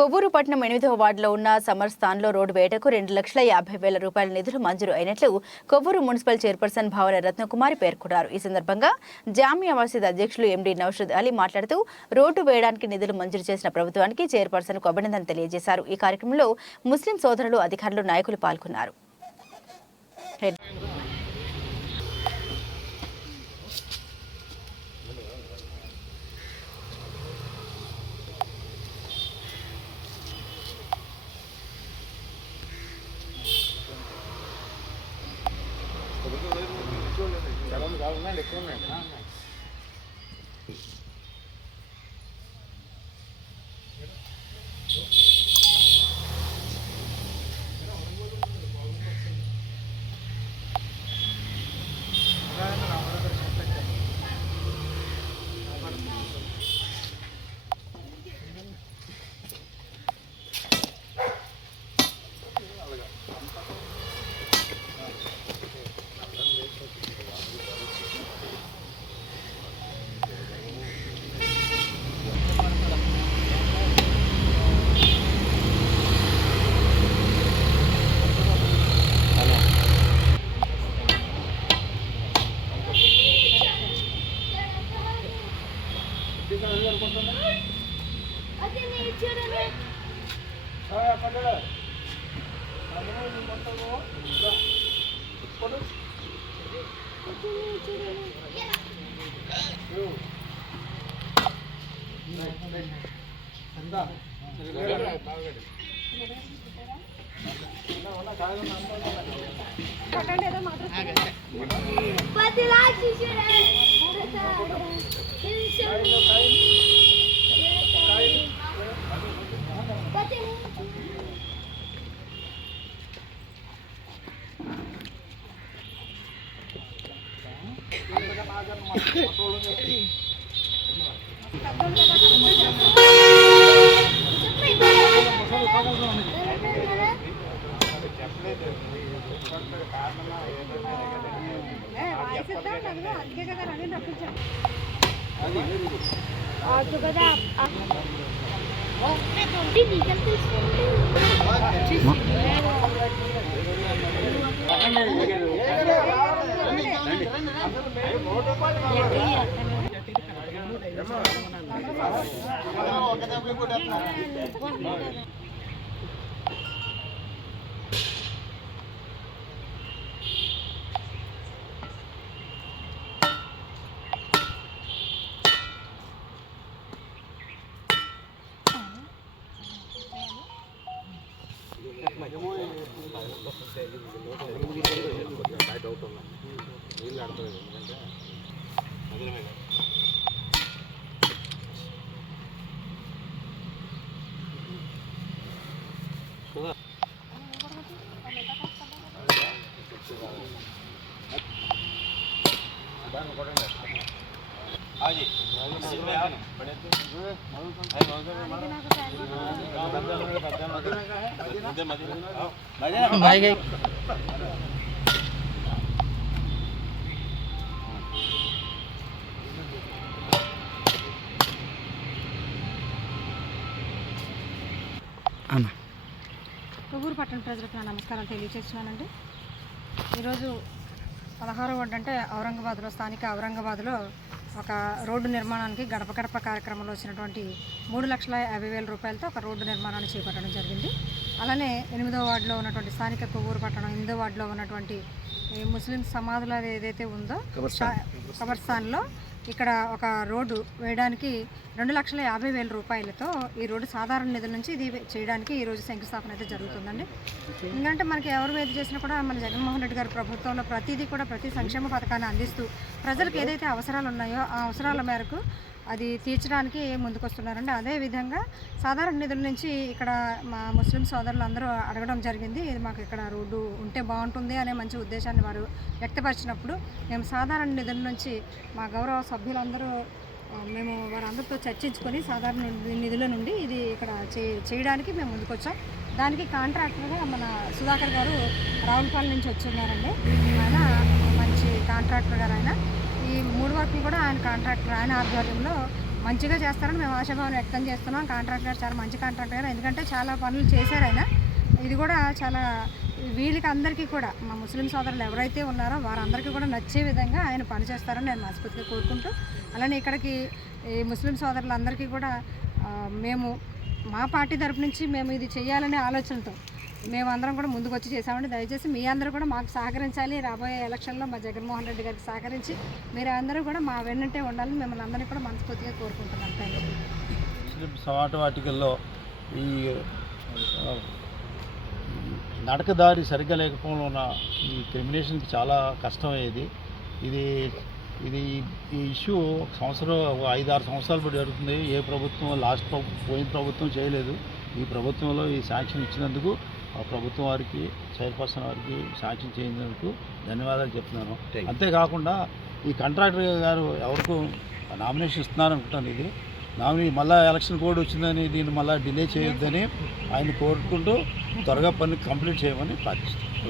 కొవ్వూరు పట్టణం 8వ వార్డులో ఉన్న సమర్ స్థాన్లో రోడ్డు వేటకు 2,50,000 రూపాయల నిధులు మంజూరు అయినట్లు కొవ్వూరు మున్సిపల్ చైర్పర్సన్ భావన రత్నకుమారి పేర్కొన్నారు. ఈ సందర్భంగా జామియా మసీద్ అధ్యక్షులు ఎండి నౌషద్ అలీ మాట్లాడుతూ రోడ్డు వేయడానికి నిధులు మంజూరు చేసిన ప్రభుత్వానికి చైర్పర్సన్కు అభినందనలు తెలియజేశారు. ఈ కార్యక్రమంలో ముస్లిం సోదరులు, అధికారులు, నాయకులు పాల్గొన్నారు. కొవ్వూరు పట్టణ ప్రజలకు నా నమస్కారం తెలియజేస్తున్నానండి. ఈరోజు 16వ వార్డు అంటే స్థానిక ఔరంగాబాద్లో ఒక రోడ్డు నిర్మాణానికి గడప గడప కార్యక్రమంలో వచ్చినటువంటి 3,50,000 రూపాయలతో ఒక రోడ్డు నిర్మాణాన్ని చేపట్టడం జరిగింది. అలానే 8వ వార్డులో ఉన్నటువంటి స్థానిక కొవ్వూరు పట్టణం 8వ వార్డులో ఉన్నటువంటి ముస్లిం సమాధులు ఏదైతే ఉందో కబర్స్థాన్లో ఇక్కడ ఒక రోడ్డు వేయడానికి 2,50,000 రూపాయలతో ఈ రోడ్డు సాధారణ నిధుల నుంచి ఇది చేయడానికి ఈరోజు శంకుస్థాపన అయితే జరుగుతుందండి. ఎందుకంటే మనకి ఎవరు ఏది చేసినా కూడా మన జగన్మోహన్ రెడ్డి గారి ప్రభుత్వంలో ప్రతి సంక్షేమ పథకాన్ని అందిస్తూ ప్రజలకు ఏదైతే అవసరాలు ఉన్నాయో ఆ అవసరాల మేరకు అది తీర్చడానికి ముందుకొస్తున్నారండి. అదేవిధంగా సాధారణ నిధుల నుంచి ఇక్కడ మా ముస్లిం సోదరులు అందరూ అడగడం జరిగింది. ఇది మాకు ఇక్కడ రోడ్డు ఉంటే బాగుంటుంది అనే మంచి ఉద్దేశాన్ని వారు వ్యక్తపరిచినప్పుడు మేము సాధారణ నిధుల నుంచి మా గౌరవ సభ్యులందరూ మేము వారందరితో చర్చించుకొని సాధారణ నిధుల నుండి ఇది ఇక్కడ చేయడానికి మేము ముందుకొచ్చాం. దానికి కాంట్రాక్టర్గా మన సుధాకర్ గారు రావులపాలెం నుంచి వచ్చున్నారండి. ఆయన మంచి కాంట్రాక్టర్ గారు. ఆయన ఈ 3 వర్కులు కూడా ఆయన కాంట్రాక్టర్ ఆయన ఆధ్వర్యంలో మంచిగా చేస్తారని మేము ఆశాభావం వ్యక్తం చేస్తున్నాం. కాంట్రాక్టర్ గారు చాలా మంచి కాంట్రాక్టర్ గారు, ఎందుకంటే చాలా పనులు చేశారు ఆయన. ఇది కూడా చాలా వీళ్ళకి అందరికీ కూడా మా ముస్లిం సోదరులు ఎవరైతే ఉన్నారో వారందరికీ కూడా నచ్చే విధంగా ఆయన పనిచేస్తారని నేను మనస్ఫూర్తిగా కోరుకుంటూ, అలానే ఇక్కడికి ఈ ముస్లిం సోదరులందరికీ కూడా మేము మా పార్టీ తరపు నుంచి మేము ఇది చేయాలనే ఆలోచనతో మేమందరం కూడా ముందుకు వచ్చి చేసామండి. దయచేసి మీ అందరూ కూడా మాకు సహకరించాలి. రాబోయే ఎలక్షన్లో మా జగన్మోహన్ రెడ్డి గారికి సహకరించి మీరు అందరూ కూడా మా వెన్నంటే ఉండాలని మిమ్మల్ని అందరినీ కూడా మనస్ఫూర్తిగా కోరుకుంటున్నాను. Thank you. ముస్లిం సమాటవాటికల్లో ఈ నడకదారి సరిగ్గా లేకపోవడం ఉన్న ఈ క్రిమినేషన్కి చాలా కష్టమయ్యేది. ఇది ఈ ఇష్యూ ఒక సంవత్సరం 5-6 సంవత్సరాలు బట్టి జరుగుతుంది. ఏ ప్రభుత్వం పోయిన ప్రభుత్వం చేయలేదు. ఈ ప్రభుత్వంలో ఈ శాంక్షన్ ఇచ్చినందుకు ఆ ప్రభుత్వం వారికి, చైర్పర్సన్ వారికి శాంక్షన్ చేసినందుకు ధన్యవాదాలు చెప్తున్నాను. అంతేకాకుండా ఈ కాంట్రాక్టర్ గారు ఎవరికో నామినేషన్ ఇస్తున్నారనుకుంటాను. ఇది మళ్ళీ ఎలక్షన్ కోడ్ వచ్చిందని దీన్ని మళ్ళీ డిలే చేయొద్దని ఆయన కోరుకుంటూ త్వరగా పని కంప్లీట్ చేయమని ప్రార్థిస్తున్నాను.